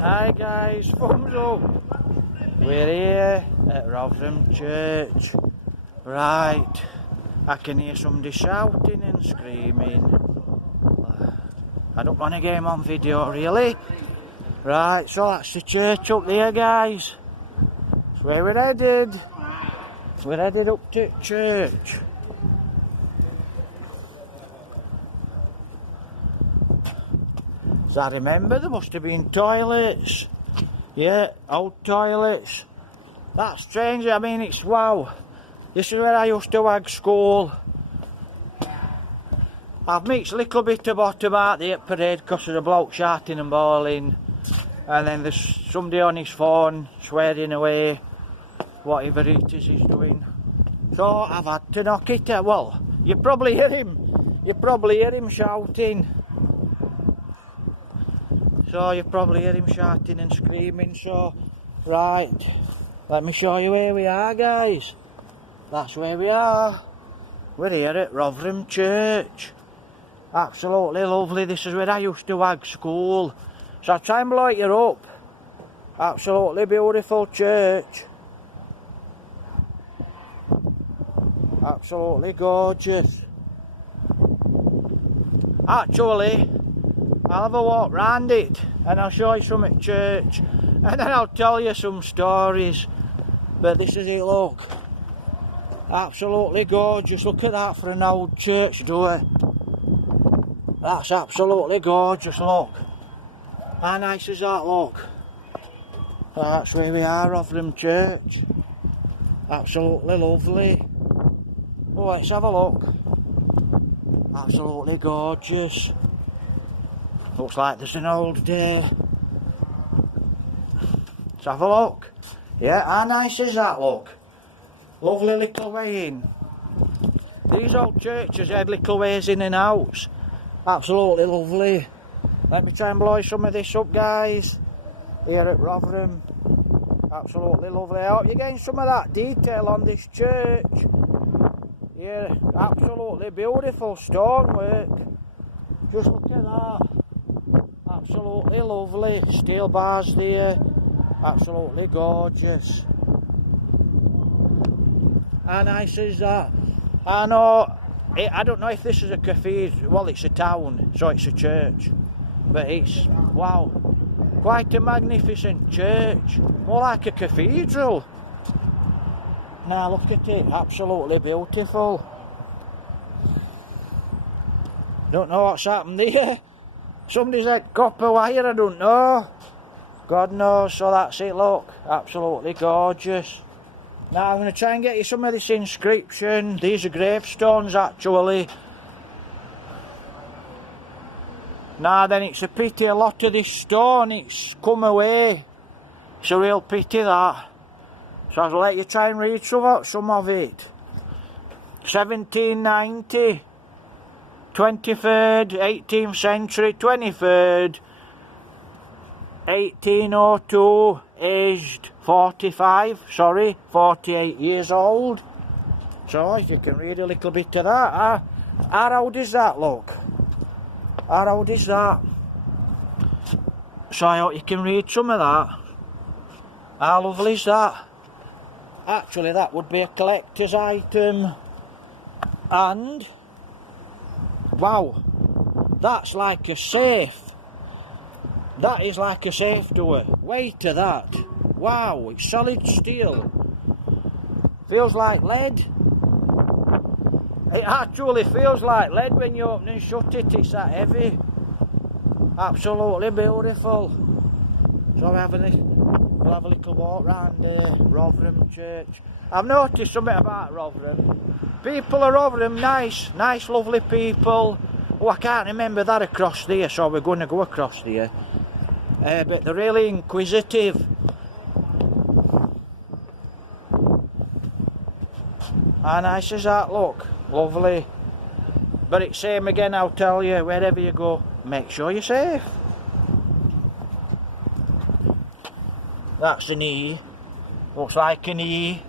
Hi guys, thumbs up. We're here at ROTHERHAM Church. Right, I can hear somebody shouting and screaming. I don't want to get him on video really. Right, so that's the church up there guys. That's where we're headed. We're headed up to church. So I remember there must have been toilets. Yeah, old toilets. That's strange, I mean it's wow. This is where I used to hag school. I've mixed a little bit of bottom out the parade because there's a bloke shouting and bawling. And then there's somebody on his phone swearing away whatever it is he's doing. So I've had to knock it out. Well, you probably hear him. You probably hear him shouting. So you probably hear him shouting and screaming. So, right, let me show you where we are guys. That's where we are. We're here at ROTHERHAM Church. Absolutely lovely. This is where I used to hag school. So I'll try and blow you up. Absolutely beautiful church. Absolutely gorgeous. Actually, I'll have a walk round it and I'll show you some at church and then I'll tell you some stories. But this is it, look. Absolutely gorgeous. Look at that for an old church door. That's absolutely gorgeous, look. How nice is that, look? That's where we are, ROTHERHAM Church. Absolutely lovely. Oh, let's have a look. Absolutely gorgeous. Looks like there's an old day. Let's have a look. Yeah, how nice is that, look? Lovely little way in. These old churches had little ways in and out. Absolutely lovely. Let me try and blow some of this up, guys. Here at ROTHERHAM. Absolutely lovely. I hope you're getting some of that detail on this church. Yeah, absolutely beautiful stonework. Just look at that. Absolutely lovely. Steel bars there. Absolutely gorgeous. How nice is that? I know, I don't know if this is a cathedral. Well, it's a town, so it's a church. But it's, wow, quite a magnificent church. More like a cathedral. Now look at it, absolutely beautiful. Don't know what's happened here. Somebody's had copper wire, I don't know. God knows, so that's it, look. Absolutely gorgeous. Now I'm going to try and get you some of this inscription. These are gravestones actually. Now then, it's a pity a lot of this stone, it's come away. It's a real pity that. So I'll let you try and read some of it. 1790. 23rd, 18th century, 23rd, 1802, aged 48 years old. So if you can read a little bit of that, how old is that, look? How old is that? So I hope you can read some of that. How lovely is that? Actually, that would be a collector's item. And wow, that's like a safe. That is like a safe door. Weight of that. Wow, it's solid steel. Feels like lead. It actually feels like lead when you open and shut it. It's that heavy. Absolutely beautiful. So we'll have a little walk round ROTHERHAM Church. I've noticed something about ROTHERHAM. People are ROTHERHAM, nice lovely people. Oh, I can't remember that across there, so we're going to go across there. But they're really inquisitive. How nice is that, look? Lovely. But it's same again, I'll tell you, wherever you go, make sure you're safe. That's an E. Looks like an E.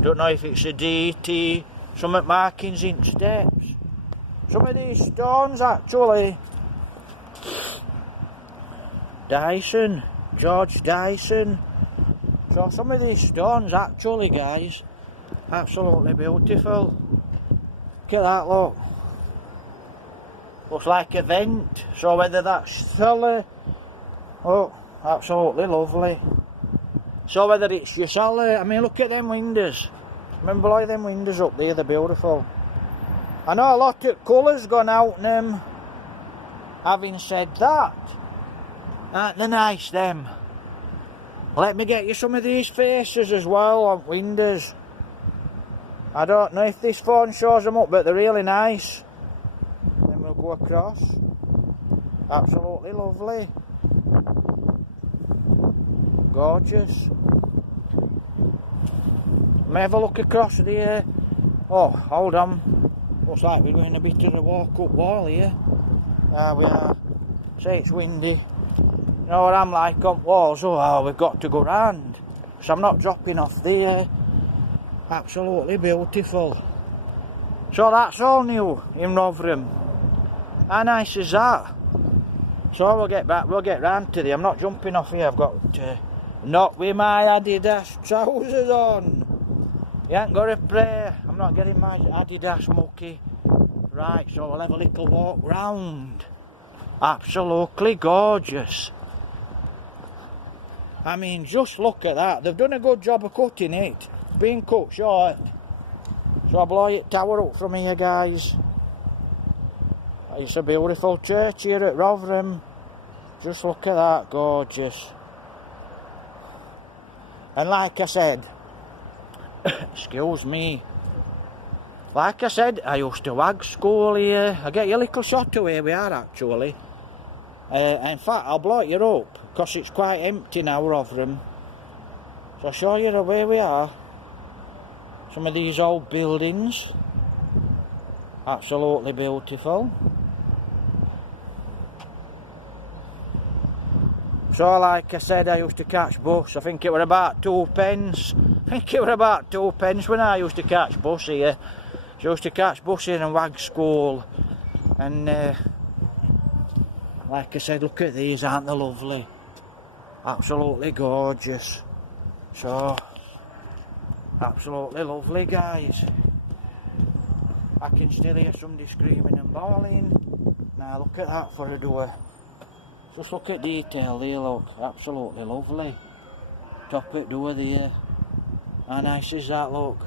Don't know if it's a D, T. Some markings in steps. Some of these stones actually. Dyson George Dyson. So some of these stones actually, guys, absolutely beautiful. Look at that, look. Looks like a vent. So whether that's cellar, oh, absolutely lovely. So whether it's your cellar, I mean, look at them windows. Remember like them windows up there, they're beautiful. I know a lot of colours gone out in them. Having said that, aren't they nice, them? Let me get you some of these faces as well on windows. I don't know if this phone shows them up, but they're really nice. Then we'll go across. Absolutely lovely. Gorgeous. May have a look across there. Oh, hold on. Looks like we're doing a bit of a walk up wall here. There we are. Say it's windy. You know what I'm like on walls? Oh, we've got to go round. So I'm not dropping off there. Absolutely beautiful. So that's all new in Rotherham. How nice is that? So we'll get round to there. I'm not jumping off here. I've got to, not with my Adidas trousers on. You ain't got to pray. I'm not getting my Adidas mucky. Right, so we'll have a little walk round. Absolutely gorgeous. I mean, just look at that. They've done a good job of cutting it. It's been cut short. So I'll blow it tower up from here, guys. It's a beautiful church here at Rotherham. Just look at that, gorgeous. And like I said, excuse me, like I said, I used to wag school here. I get you a little shot of where we are actually. In fact, I'll blow you up because it's quite empty now, Rotherham. So I'll show you where we are. Some of these old buildings. Absolutely beautiful. So like I said, I used to catch bus. I think it were about 2p. I think it were about 2p when I used to catch bus here. So I used to catch bus here and wag school. And like I said, look at these, aren't they lovely? Absolutely gorgeous. So, absolutely lovely, guys. I can still hear somebody screaming and bawling. Now look at that for a door. Just look at detail there, look. Absolutely lovely. Top it door there. How nice is that, look?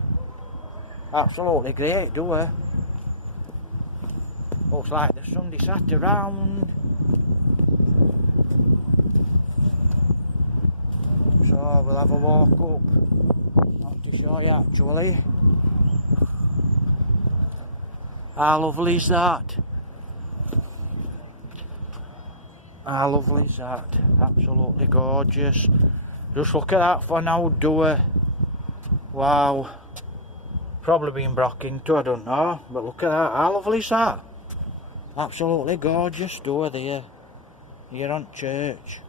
Absolutely great door. Looks like there's somebody sat around. So we'll have a walk up. Not to show you actually. How lovely is that? How lovely is that? Absolutely gorgeous. Just look at that for an old door. Wow. Probably been broke into, I don't know. But look at that. How lovely is that? Absolutely gorgeous door there. Here on church.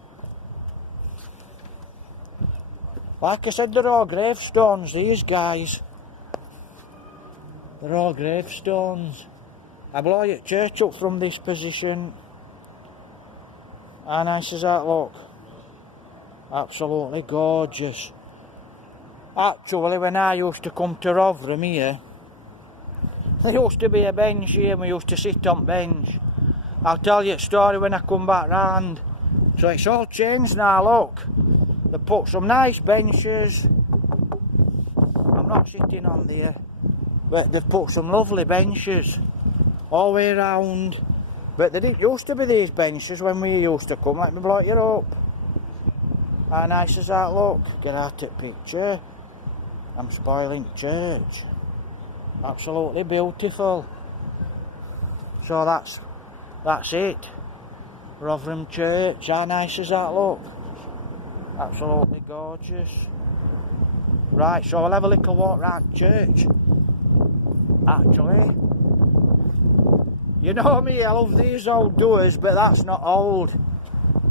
Like I said, they're all gravestones, these guys. They're all gravestones. I blow your church up from this position. How nice is that, look? Absolutely gorgeous. Actually, when I used to come to Rotherham here, there used to be a bench here and we used to sit on bench. I'll tell you a story when I come back round. So it's all changed now, look. They put some nice benches. I'm not sitting on there. But they've put some lovely benches all the way around. But there didn't used to be these benches when we used to come. Let me blow you up. How nice is that, look? Get out of picture. I'm spoiling church. Absolutely beautiful. So that's it. Rotherham Church. How nice is that, look? Absolutely gorgeous. Right, so I'll have a little walk round church. Actually, you know me, I love these old doors, but that's not old.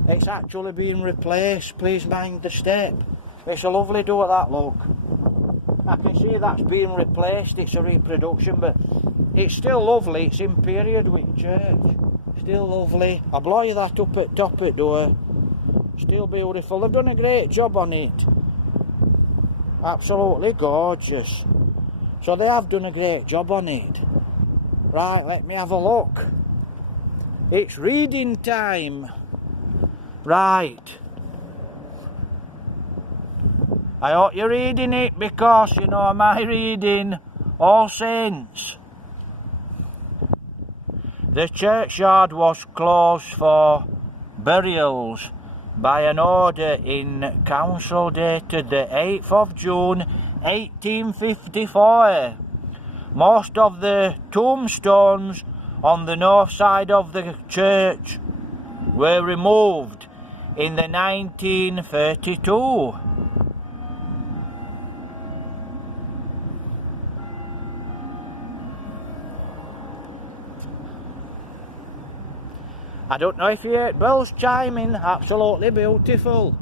It's actually being replaced. Please mind the step. It's a lovely door, that, look. I can see that's being replaced. It's a reproduction, but it's still lovely. It's in period with church. Still lovely. I'll blow you that up at top of the door. Still beautiful. They've done a great job on it. Absolutely gorgeous. So they have done a great job on it. Right, let me have a look. It's reading time. Right. I hope you're reading it because, you know, my reading All Saints. The churchyard was closed for burials by an order in council dated the 8th of June 1854. Most of the tombstones on the north side of the church were removed in the 1932. I don't know if you heard bells chiming. Absolutely beautiful.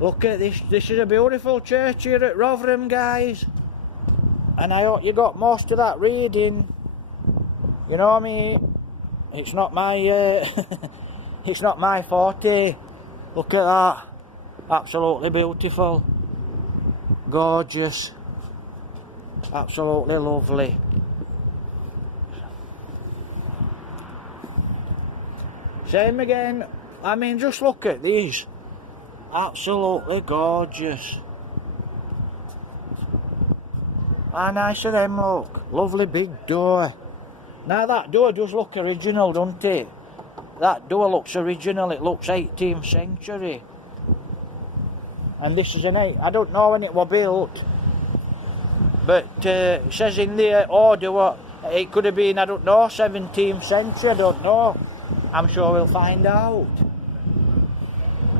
Look at this. This is a beautiful church here at Rotherham, guys. And I hope you got most of that reading. You know what I mean? It's not my it's not my forte. Look at that. Absolutely beautiful. Gorgeous. Absolutely lovely. Same again. I mean, just look at these. Absolutely gorgeous. How nice of them, look. Lovely big door. Now that door does look original, doesn't it? That door looks original. It looks 18th century. And this is I don't know when it was built. But it says in the order what it could have been, I don't know, 17th century, I don't know. I'm sure we'll find out.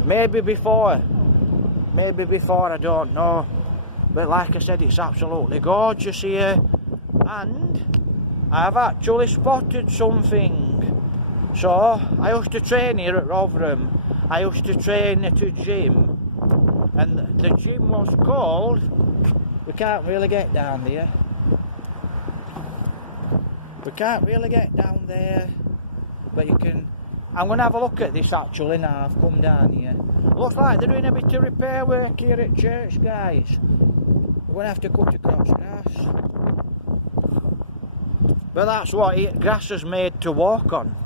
Maybe before, I don't know. But like I said, it's absolutely gorgeous here. And I've actually spotted something. So, I used to train here at Rotherham. I used to train at a gym. And the gym was called, we can't really get down there. We can't really get down there. But you can. I'm going to have a look at this actually now. I've come down here. Looks like they're doing a bit of repair work here at church, guys. We're going to have to cut across grass. But that's what grass is made to walk on.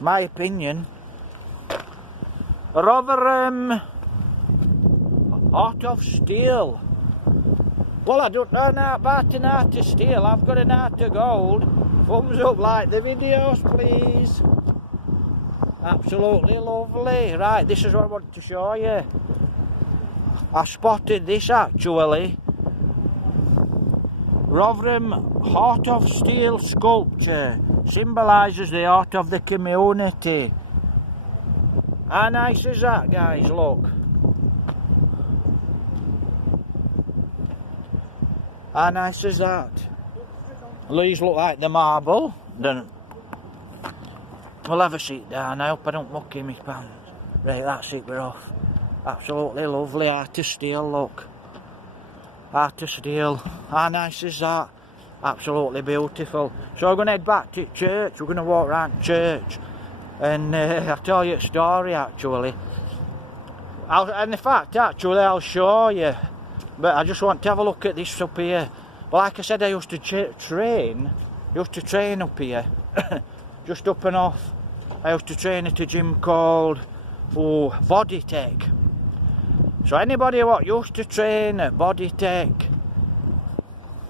My opinion. Rotherham Heart of Steel. Well, I don't know now about an heart of steel. I've got an heart of gold. Thumbs up, like the videos, please. Absolutely lovely. Right, this is what I wanted to show you. I spotted this actually. Rotherham Heart of Steel sculpture symbolises the heart of the community. How nice is that, guys? Look. How nice is that? These look like the marble. Then we'll have a seat down. I hope I don't muck in my pants. Right, that's it, we're off. Absolutely lovely. Heart of steel, look. Heart of steel. How nice is that? Absolutely beautiful. So we're going to head back to church. We're going to walk around church. And I'll tell you a story actually. And in fact, actually, I'll show you. But I just want to have a look at this up here. But like I said, I used to train up here, just up and off. I used to train at a gym called Body Tech. So anybody what used to train at Body Tech,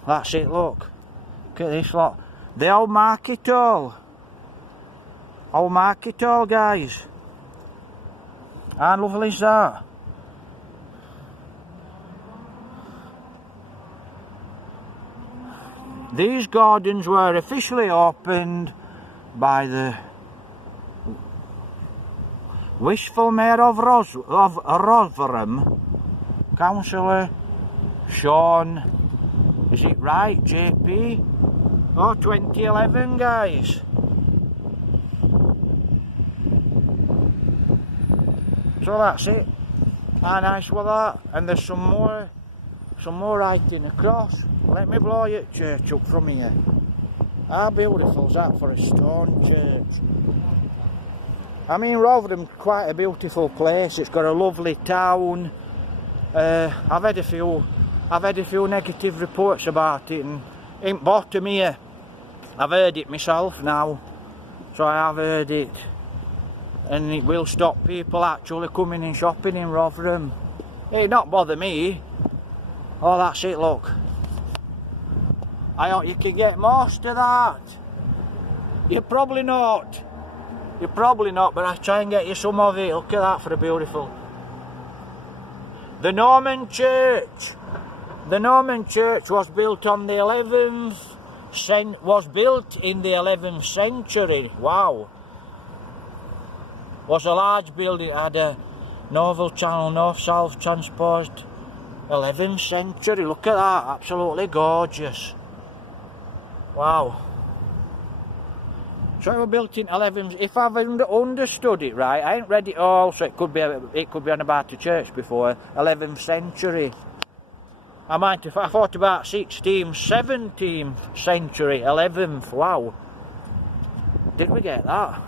that's it, look. Look at this lot. They all mark it all. All mark it all, guys. How lovely is that? These gardens were officially opened by the wishful mayor of Rotherham, Councillor Sean, is it right, JP? Oh, 2011, guys. So that's it. How nice was that? And there's some more writing across. Let me blow your church up from here. How beautiful is that for a stone church? I mean, Rotherham's quite a beautiful place. It's got a lovely town. I've had a few negative reports about it, and in bottom here, I've heard it myself now. So I have heard it, and it will stop people actually coming and shopping in Rotherham. It not bother me. Oh, that's it, look. I hope you can get most of that. You're probably not. You're probably not, but I'll try and get you some of it. Look at that for a beautiful. The Norman Church. The Norman Church was built on the 11th in the 11th century. Wow. Was a large building, had a naval channel, north-south transport. 11th century, look at that, absolutely gorgeous. Wow. So it was built in 11th, if I've understood it right, I ain't read it all, so it could be on about the church before, 11th century. I thought about 16th, 17th century, 11th, wow. Did we get that?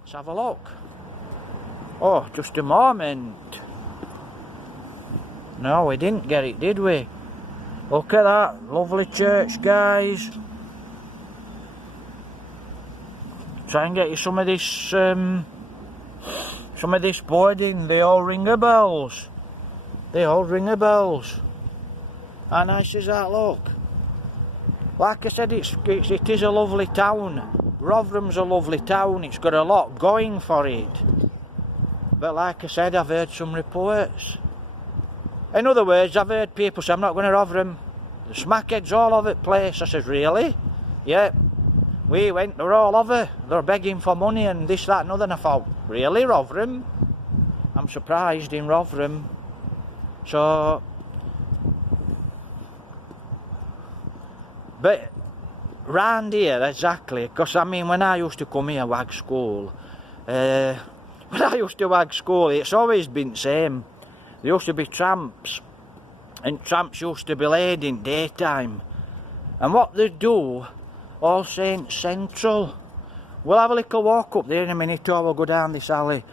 Let's have a look. Oh, just a moment. No, we didn't get it, did we? Look at that, lovely church, guys. Try and get you some of this boarding. They all ring a bells. They all ring a bells. How nice is that, look? Like I said, it is a lovely town. Rotherham's a lovely town. It's got a lot going for it. But like I said, I've heard some reports. In other words, I've heard people say, I'm not going to Rotherham. The smackheads all over the place. I says, really? Yeah. We went, they were all over. They were begging for money and this, that and other. And I thought, really, Rotherham? I'm surprised in Rotherham. So, but round here, exactly, because I mean, when I used to come here, wag school, when I used to wag school, it's always been the same. There used to be tramps, and tramps used to be laid in daytime. And what they do, All Saints Central, we'll have a little walk up there in a minute, or we'll go down this alley.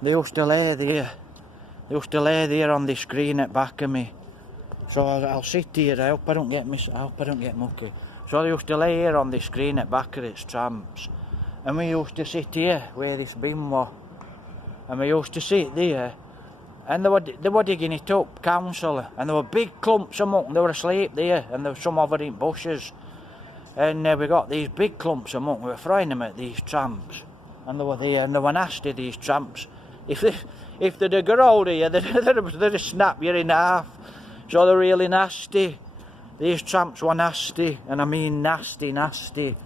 They used to lay there. They used to lay there on the screen at back of me. So I'll sit here. I hope I don't get mucky. So they used to lay here on the screen at back of its tramps, and we used to sit here where this bin was, and we used to sit there, and they were digging it up, council, and there were big clumps of muck. They were asleep there, and there were some over in bushes, and we got these big clumps of muck. We were throwing them at these tramps, and they were there, and they were nasty, these tramps. If they'd have got hold of you, they'd have snapped you in half. So they're really nasty. These tramps were nasty, and I mean nasty, nasty.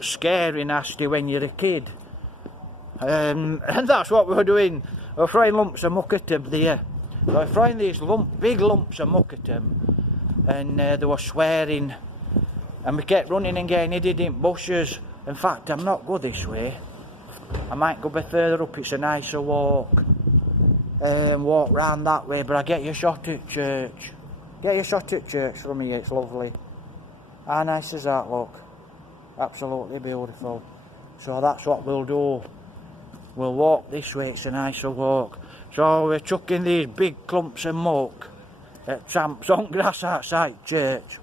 Scary nasty when you're a kid. And that's what we were doing. We were throwing lumps of muck at them there. We were throwing these big lumps of muck at them, and they were swearing. And we kept running and getting hid in bushes. In fact, I'm not good this way. I might go a bit further up, it's a nicer walk. Walk round that way, but I get your shot at church. Get your shot at church from here, it's lovely. How nice is that, look? Absolutely beautiful. So that's what we'll do. We'll walk this way, it's a nicer walk. So we're chucking these big clumps of muck at tramps on grass outside church.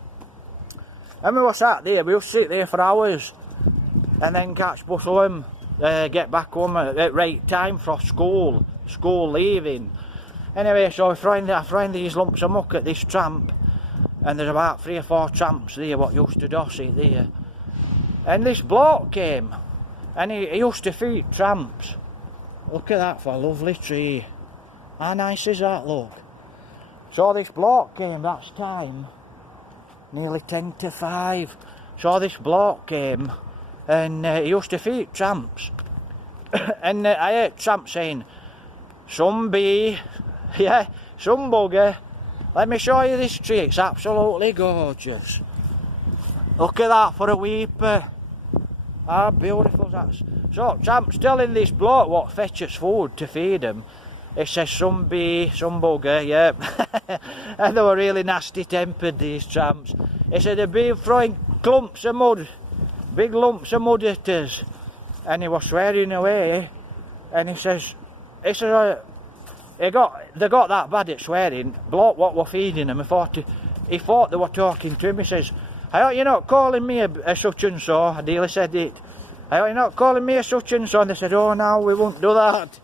And we were sat there, we would sit there for hours, and then catch bus home. Get back home at right time for school leaving. Anyway, so I throwing these lumps of muck at this tramp, and there's about 3 or 4 tramps there what used to doss it there. And this bloke came, and he used to feed tramps. Look at that for a lovely tree. How nice is that, look? So this bloke came, that's time, nearly 10 to 5. So this bloke came, and he used to feed tramps. And I heard tramps saying, some bee, yeah, some bugger, let me show you this tree, it's absolutely gorgeous. Look at that for a weeper. How beautiful that's. So tramps telling this bloke what fetches food to feed him. He says some bee, some bugger, yeah. And they were really nasty tempered, these tramps. He said they'd been throwing clumps of mud, big lumps of mud at us. and he was swearing away, and he says, they got that bad at swearing. Bloke what were feeding him, he thought they were talking to him. He says, I hope you're not calling me a such and so. I nearly said it. I hope you're not calling me a such and so. And they said, oh no, we won't do that.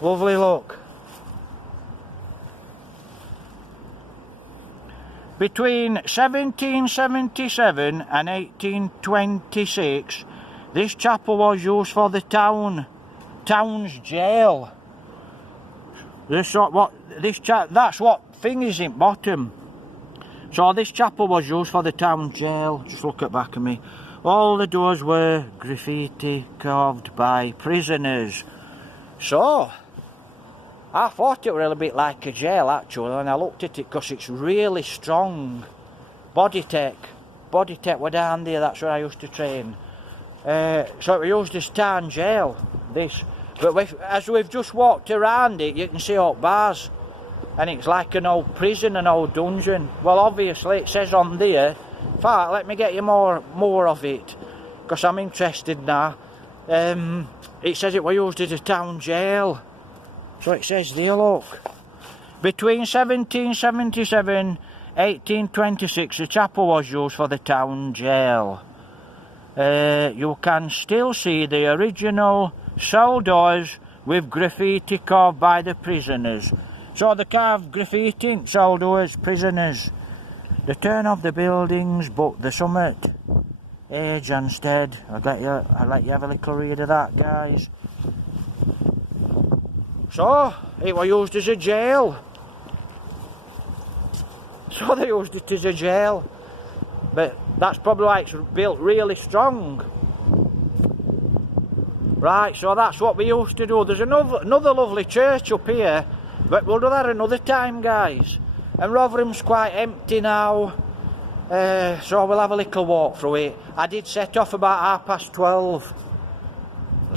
Lovely look. Between 1777 and 1826, this chapel was used for the town's jail. That's what thing is in bottom. So this chapel was used for the town jail. Just look at back of me. All the doors were graffiti carved by prisoners. So I thought it were a little bit like a jail actually, and I looked at it because it's really strong. Body tech were down there. That's where I used to train. So it was used as town jail. This, but as we've just walked around it, you can see all bars. And it's like an old prison, an old dungeon. Well, obviously it says on there. In fact, let me get you more of it, because I'm interested now. It says it was used as a town jail. So it says there, look. Between 1777 and 1826, the chapel was used for the town jail. You can still see the original cell doors with graffiti carved by the prisoners. So they carved graffiti in cell doors, prisoners. The turn of the buildings, but the summit age instead. I'll let you have a little read of that, guys. So it was used as a jail. So they used it as a jail. But that's probably why it's built really strong. Right, so that's what we used to do. There's another lovely church up here, but we'll do that another time, guys. And Rotherham's quite empty now, so we'll have a little walk through it. I did set off about 12:30.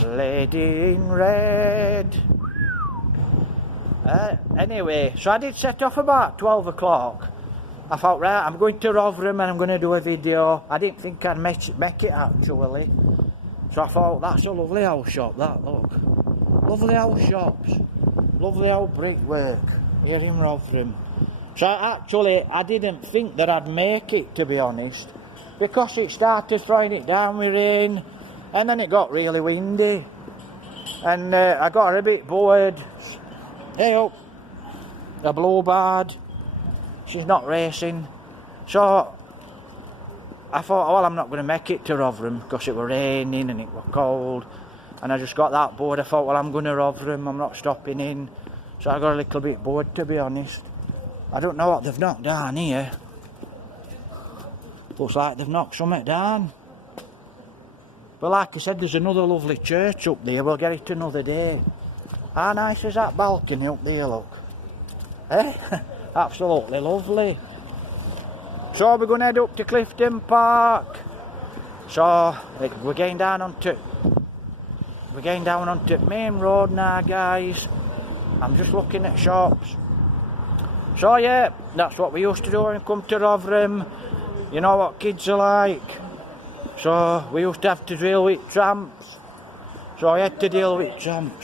Lady in red. Anyway, so I did set off about 12 o'clock. I thought, right, I'm going to Rotherham and I'm going to do a video. I didn't think I'd make it actually. So I thought, that's a lovely house shop, that, look. Lovely house shops. Lovely old brickwork here in Rotherham. So actually, I didn't think that I'd make it, to be honest, because it started throwing it down with rain, and then it got really windy, and I got a bit bored. Hey up, a bluebird, she's not racing, so I thought, well, I'm not going to make it to Rotherham because it was raining and it was cold, and I just got that bored. I thought, well, I'm going to Rotherham, I'm not stopping in, so I got a little bit bored, to be honest. I don't know what they've knocked down here. Looks like they've knocked something down. But like I said, there's another lovely church up there. We'll get it another day. How nice is that balcony up there, look? Eh? Absolutely lovely. So we're going to head up to Clifton Park. So we're going down onto main road now, guys. I'm just looking at shops. So yeah, that's what we used to do when we come to Rotherham. You know what kids are like. So we used to have to deal with tramps. So I had to deal with tramps.